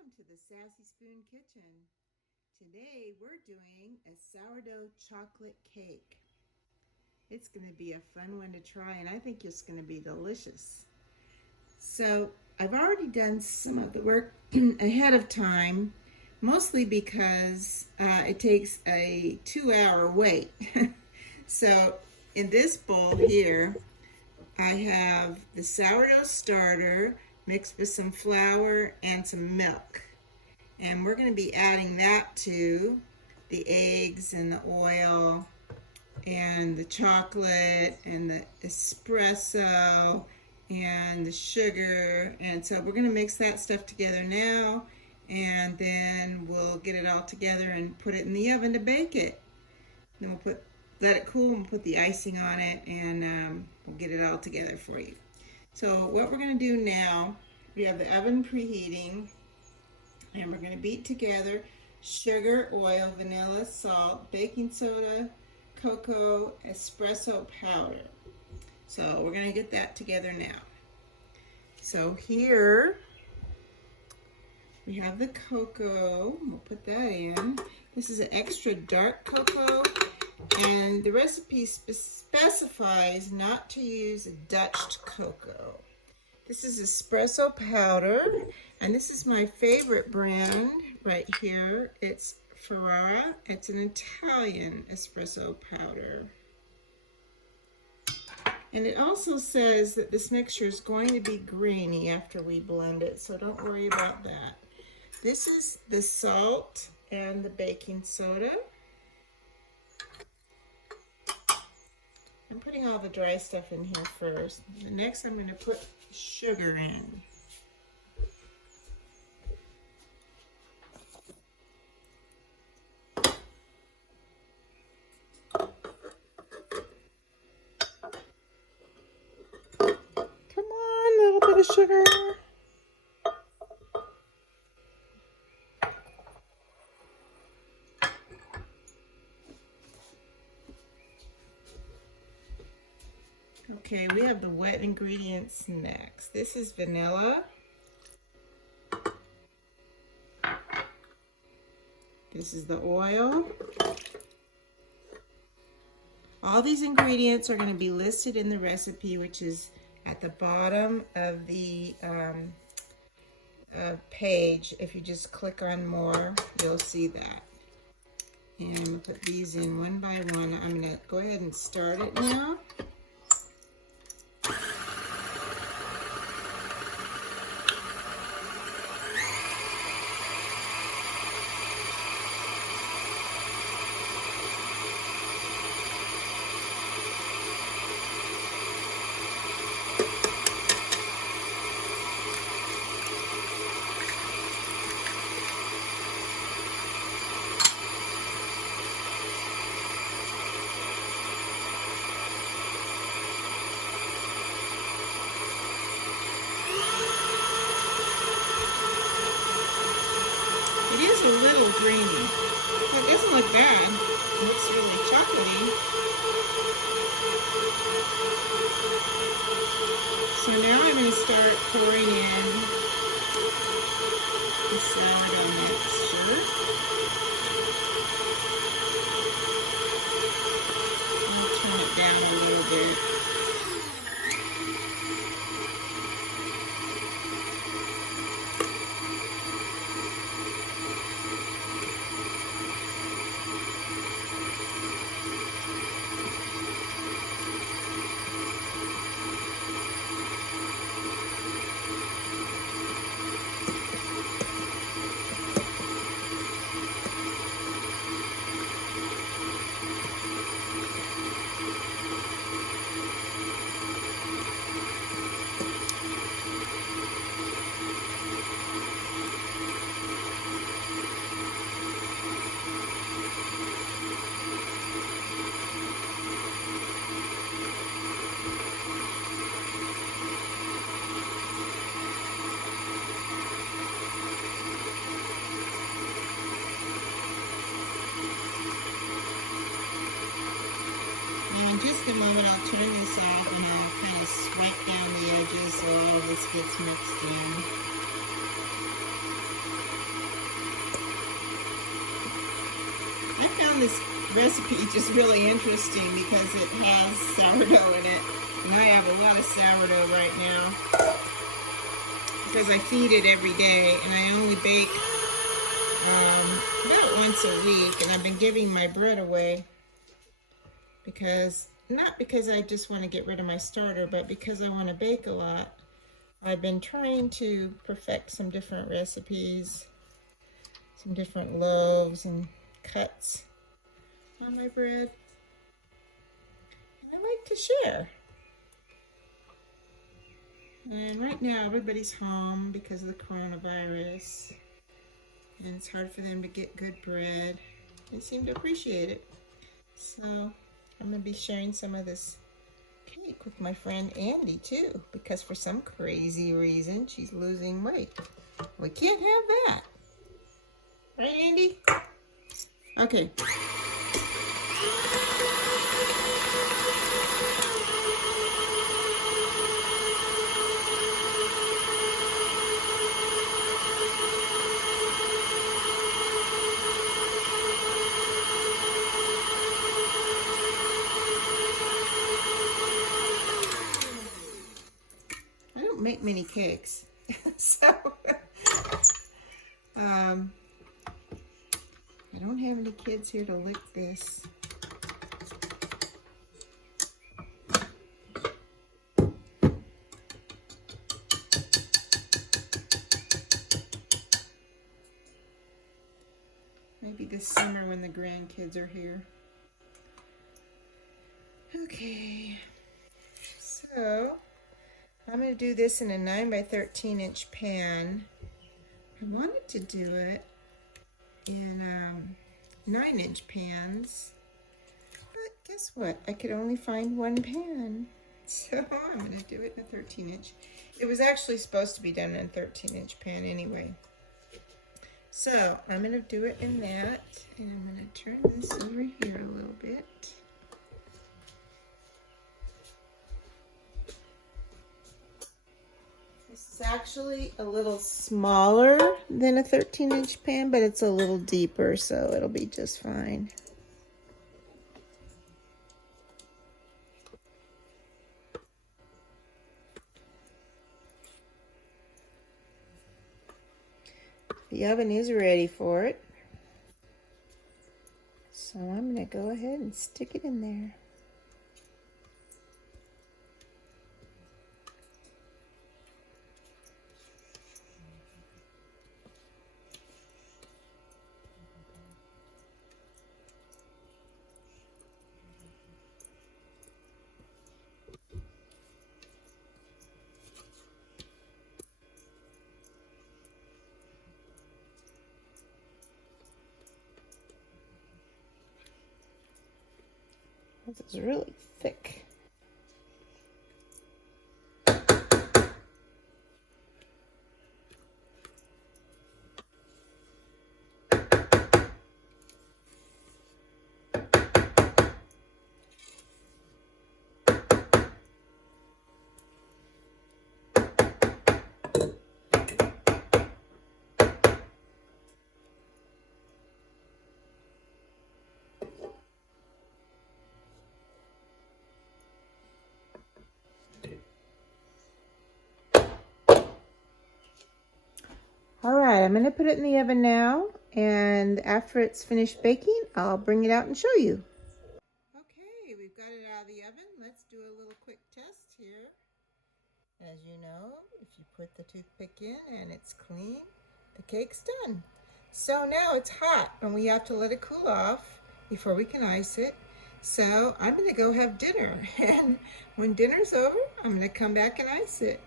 Welcome to the Sassy Spoon Kitchen. Today we're doing a sourdough chocolate cake. It's going to be a fun one to try, and I think it's going to be delicious. So I've already done some of the work ahead of time, mostly because it takes a 2-hour wait. So in this bowl here, I have the sourdough starter mixed with some flour and some milk. And we're going to be adding that to the eggs and the oil and the chocolate and the espresso and the sugar. And so we're going to mix that stuff together now, and then we'll get it all together and put it in the oven to bake it. Then we'll let it cool and put the icing on it, and we'll get it all together for you. So what we're going to do now, we have the oven preheating, and we're going to beat together sugar, oil, vanilla, salt, baking soda, cocoa, espresso powder. So we're going to get that together now. So here we have the cocoa. We'll put that in. This is an extra dark cocoa, and the recipe specifies not to use Dutch cocoa. This is espresso powder, and this is my favorite brand right here. It's Ferrara. It's an Italian espresso powder. And it also says that this mixture is going to be grainy after we blend it, so don't worry about that. This is the salt and the baking soda. I'm putting all the dry stuff in here first. Next, I'm going to put sugar in. Come on, a little bit of sugar. Okay, we have the wet ingredients next. This is vanilla. This is the oil. All these ingredients are going to be listed in the recipe, which is at the bottom of the page. If you just click on more, you'll see that. And I'm going to put these in one by one. I'm going to go ahead and start it now. It is a little grainy. It doesn't look bad. It looks really chocolatey. So now I'm going to start pouring in the sourdough mixture. I'm going to turn it down a little bit. Just a moment, I'll turn this off and I'll kind of swipe down the edges so all of this gets mixed in. found this recipe just really interesting because it has sourdough in it. And I have a lot of sourdough right now because I feed it every day, and I only bake about once a week. And I've been giving my bread away because, not because I just want to get rid of my starter, but because I want to bake a lot. I've been trying to perfect some different recipes, some different loaves and cuts on my bread. And I like to share. And right now everybody's home because of the coronavirus, and it's hard for them to get good bread. They seem to appreciate it. So I'm going to be sharing some of this cake with my friend Andy too, because for some crazy reason she's losing weight. We can't have that. Right, Andy? Okay. I don't make many cakes, so I don't have any kids here to lick this. Maybe this summer when the grandkids are here. Okay, so I'm going to do this in a 9 by 13 inch pan. I wanted to do it in 9-inch pans, but guess what? I could only find one pan, so I'm going to do it in a 13-inch. It was actually supposed to be done in a 13-inch pan anyway. So I'm going to do it in that, and I'm going to turn this over here a little bit. This is actually a little smaller than a 13-inch pan, but it's a little deeper, so it'll be just fine. The oven is ready for it, so I'm going to go ahead and stick it in there. This is really thick. All right, I'm going to put it in the oven now, and after it's finished baking, I'll bring it out and show you. Okay, we've got it out of the oven. Let's do a little quick test here. As you know, if you put the toothpick in and it's clean, the cake's done. So now it's hot, and we have to let it cool off before we can ice it. So I'm going to go have dinner, and when dinner's over, I'm going to come back and ice it,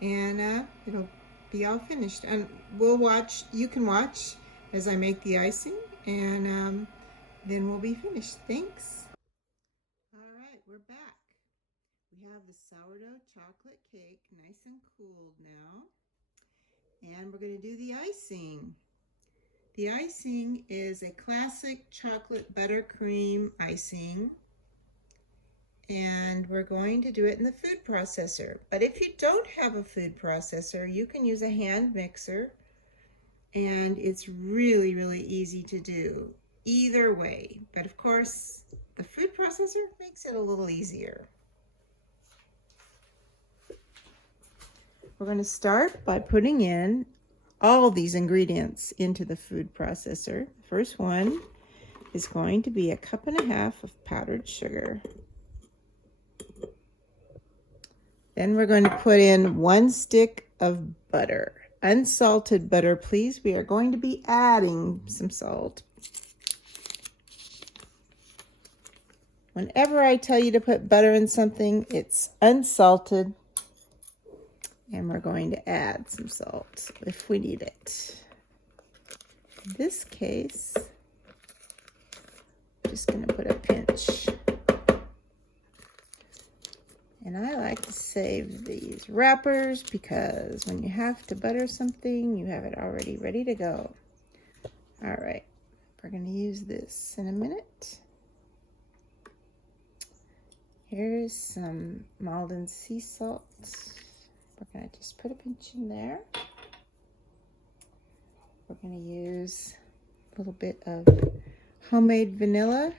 and it'll be all finished, and we'll watch. You can watch as I make the icing, and then we'll be finished. Thanks. All right, we're back. We have the sourdough chocolate cake nice and cooled now, and we're going to do the icing. The icing is a classic chocolate buttercream icing, and we're going to do it in the food processor. But if you don't have a food processor, you can use a hand mixer, and it's really, really easy to do. either way, but of course, the food processor makes it a little easier. We're going to start by putting in all these ingredients into the food processor. The first one is going to be 1.5 cups of powdered sugar. Then we're going to put in 1 stick of butter. Unsalted butter, please. We are going to be adding some salt. Whenever I tell you to put butter in something, it's unsalted. And we're going to add some salt if we need it. In this case, I'm just going to put a pinch. And I like to save these wrappers because when you have to butter something, you have it already ready to go. All right, we're going to use this in a minute. Here's some Malden sea salt. We're going to just put a pinch in there. We're going to use a little bit of homemade vanilla.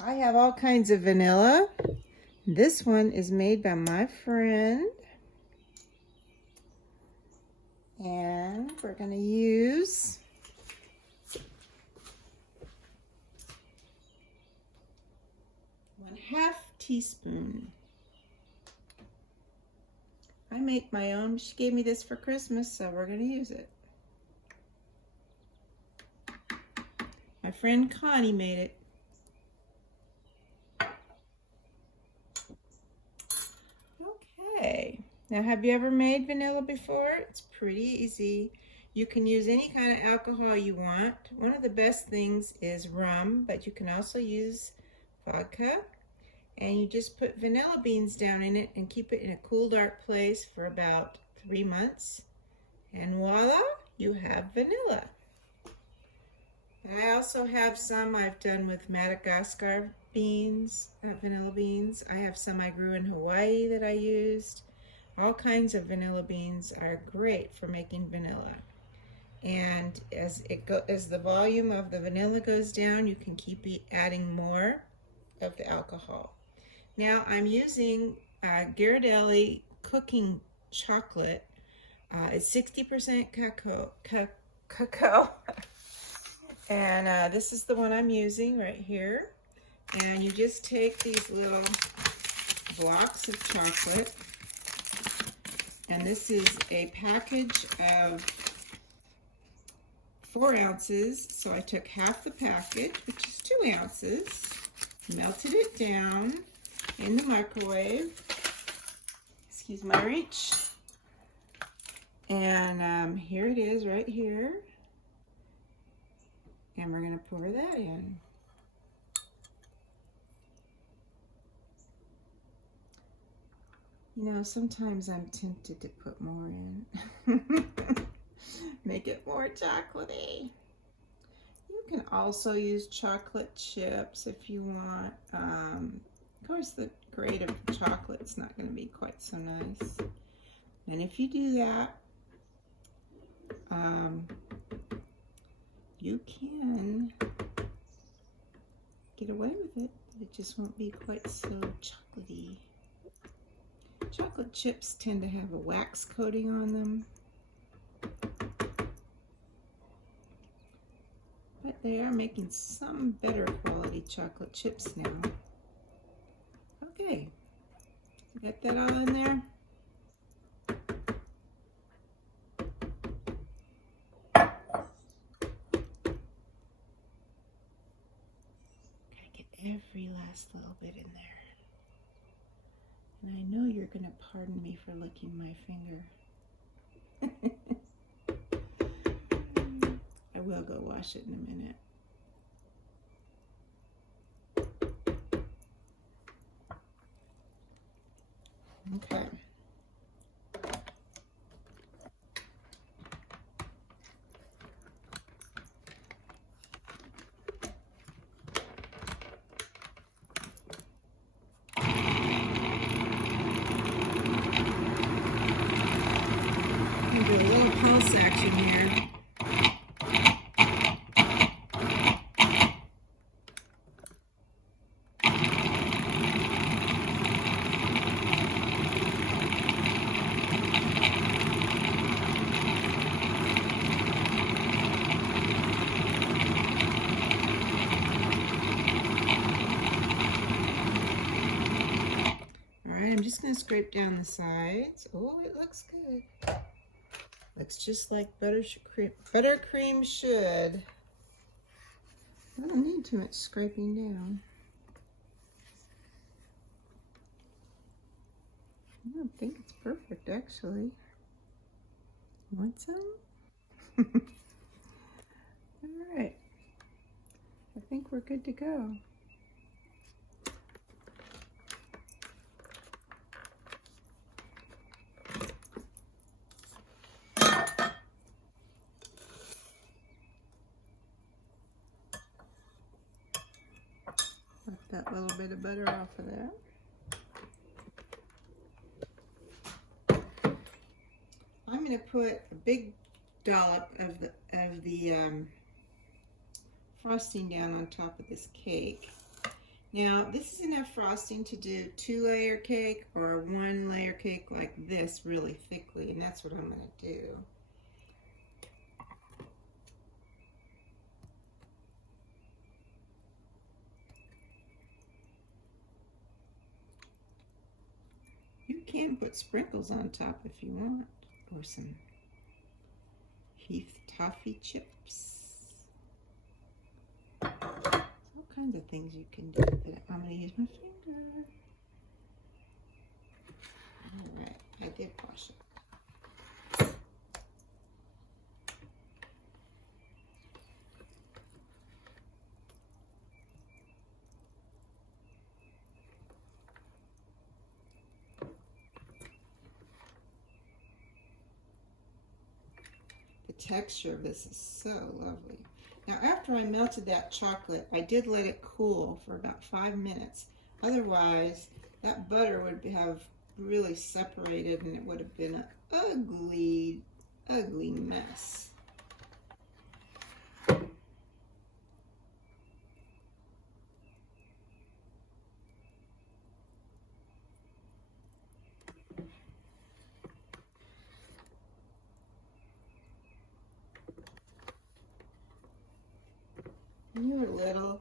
I have all kinds of vanilla. This one is made by my friend. And we're going to use ½ teaspoon. I make my own. She gave me this for Christmas, so we're going to use it. My friend Connie made it. Okay. Now, have you ever made vanilla before? It's pretty easy. You can use any kind of alcohol you want. One of the best things is rum, but you can also use vodka. And you just put vanilla beans down in it and keep it in a cool, dark place for about 3 months. And voila, you have vanilla. And I also have some I've done with Madagascar beans, vanilla beans. I have some I grew in Hawaii that I used. All kinds of vanilla beans are great for making vanilla. And as the volume of the vanilla goes down, you can keep adding more of the alcohol. Now I'm using Ghirardelli cooking chocolate. It's 60% cacao. And this is the one I'm using right here. And you just take these little blocks of chocolate. And this is a package of 4 ounces. So I took half the package, which is 2 ounces, melted it down in the microwave. Excuse my reach. And here it is right here. And we're going to pour that in. You know, sometimes I'm tempted to put more in. Make it more chocolatey. You can also use chocolate chips if you want. Of course, the grade of chocolate's not going to be quite so nice. And if you do that, you can get away with it. It just won't be quite so chocolatey. Chocolate chips tend to have a wax coating on them. But they are making some better quality chocolate chips now. Okay, got that all in there? Gotta get every last little bit in there. And I know you're gonna pardon me for licking my finger. I will go wash it in a minute. Okay. Do a little pulse action here. scrape down the sides. Oh, it looks good. Looks just like buttercream should. I don't need too much scraping down. I don't think it's perfect, actually. Want some? All right. I think we're good to go. Wipe that little bit of butter off of there. I'm going to put a big dollop of the frosting down on top of this cake. Now, this is enough frosting to do 2-layer cake or a 1-layer cake like this really thickly, and that's what I'm going to do. You can put sprinkles on top if you want, or some Heath toffee chips. All kinds of things you can do with it. I'm going to use my finger. All right, I did wash it. The texture of this is so lovely. Now, after I melted that chocolate, I did let it cool for about 5 minutes. Otherwise, that butter would have really separated and it would have been an ugly, ugly mess. When you were little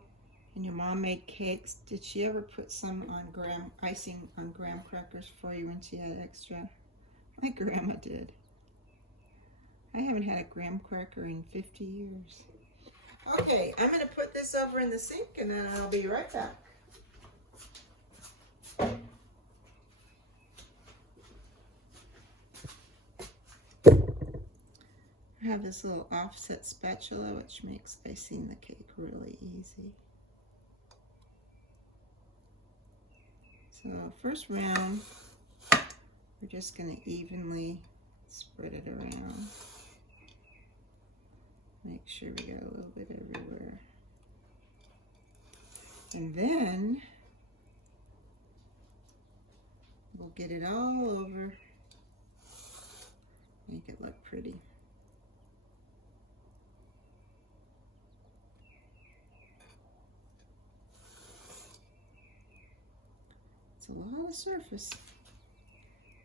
and your mom made cakes, did she ever put some on icing on graham crackers for you when she had extra? My grandma did. I haven't had a graham cracker in 50 years. Okay, I'm going to put this over in the sink and then I'll be right back. I have this little offset spatula which makes icing the cake really easy. So first round, we're just going to evenly spread it around. Make sure we get a little bit everywhere. And then we'll get it all over. Make it look pretty. It's a lot of surface.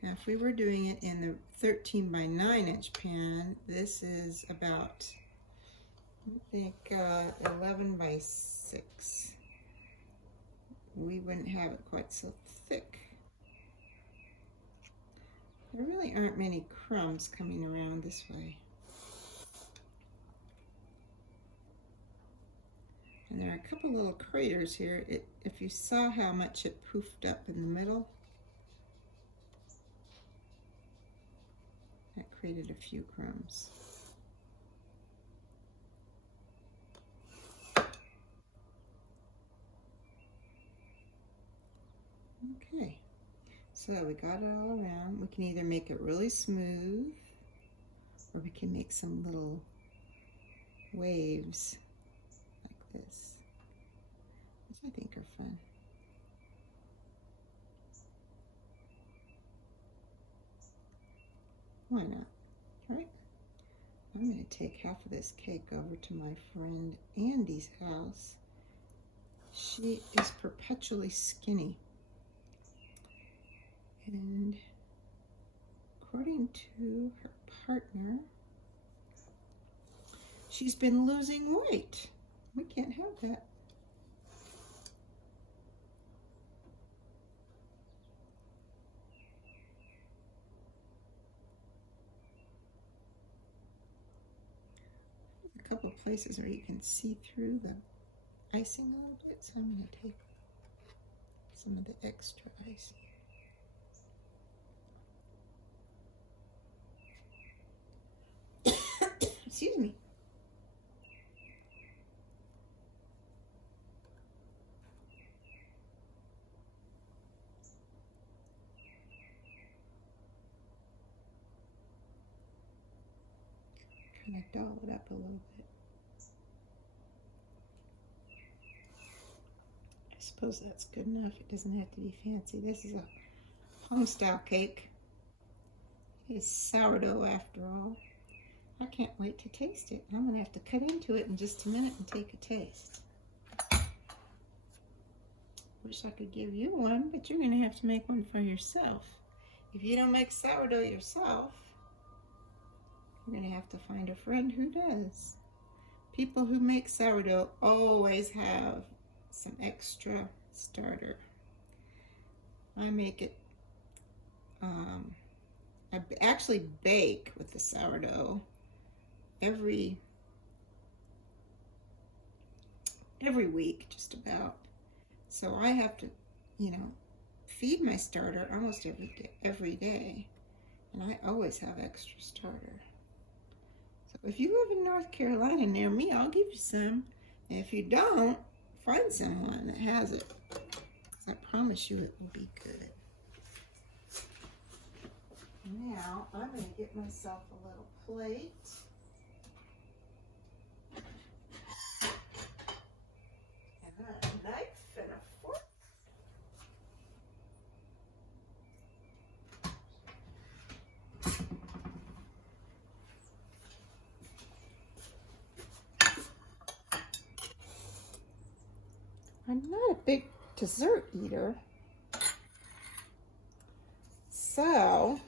Now, if we were doing it in the 13 by 9 inch pan, this is about, I think, 11 by 6. We wouldn't have it quite so thick. There really aren't many crumbs coming around this way. And there are a couple little craters here. If you saw how much it poofed up in the middle, that created a few crumbs. Okay, so we got it all around. We can either make it really smooth or we can make some little waves like this, which I think are fun. Why not, right? I'm going to take half of this cake over to my friend Andy's house. She is perpetually skinny. And according to her partner, she's been losing weight. We can't have that. a couple places where you can see through the icing a little bit, so I'm going to take some of the extra icing. Excuse me. Kind of doll it up a little bit. I suppose that's good enough. It doesn't have to be fancy. This is a home style cake. It's sourdough after all. I can't wait to taste it. I'm gonna have to cut into it in just a minute and take a taste. Wish I could give you one, but you're gonna have to make one for yourself. If you don't make sourdough yourself, you're gonna have to find a friend who does. People who make sourdough always have some extra starter. I make it, I actually bake with the sourdough every week, just about. So I have to, you know, feed my starter almost every day, and I always have extra starter. So if you live in North Carolina near me, I'll give you some. And if you don't, find someone that has it. I promise you it will be good. Now I'm going to get myself a little plate. And a knife and a fork. I'm not a big dessert eater, so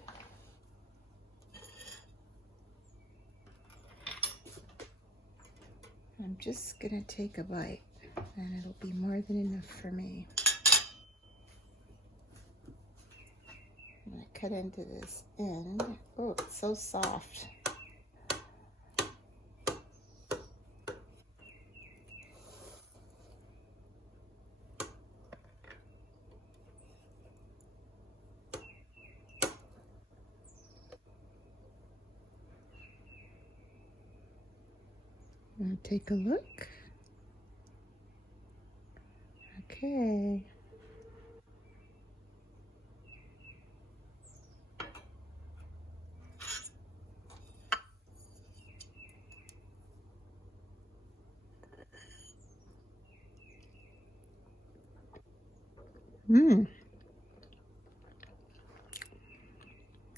I'm just gonna take a bite, and it'll be more than enough for me. I'm gonna cut into this end. Oh, it's so soft. Take a look. Okay.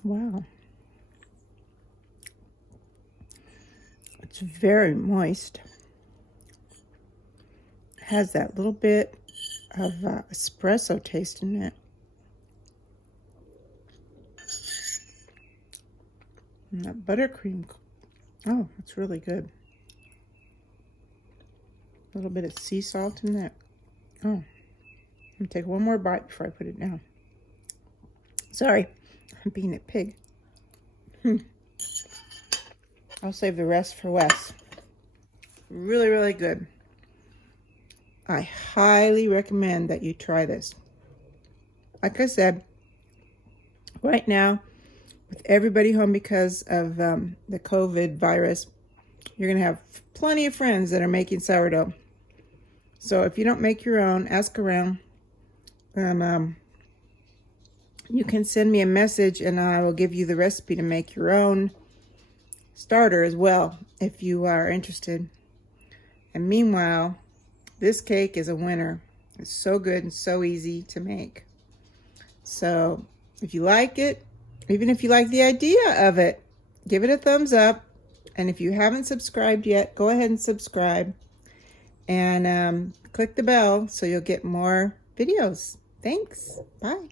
Wow. It's very moist. Has that little bit of espresso taste in it. And that buttercream, oh, it's really good. A little bit of sea salt in that. Oh, let me take one more bite before I put it down. Sorry, I'm being a pig. I'll save the rest for Wes. Really, really good. I highly recommend that you try this. Like I said, right now, with everybody home because of the COVID virus, you're going to have plenty of friends that are making sourdough. So if you don't make your own, ask around. And you can send me a message and I will give you the recipe to make your own starter as well, if you are interested. And meanwhile, this cake is a winner. It's so good and so easy to make. So if you like it, even if you like the idea of it, give it a thumbs up. And if you haven't subscribed yet, go ahead and subscribe. And click the bell so you'll get more videos. Thanks. Bye.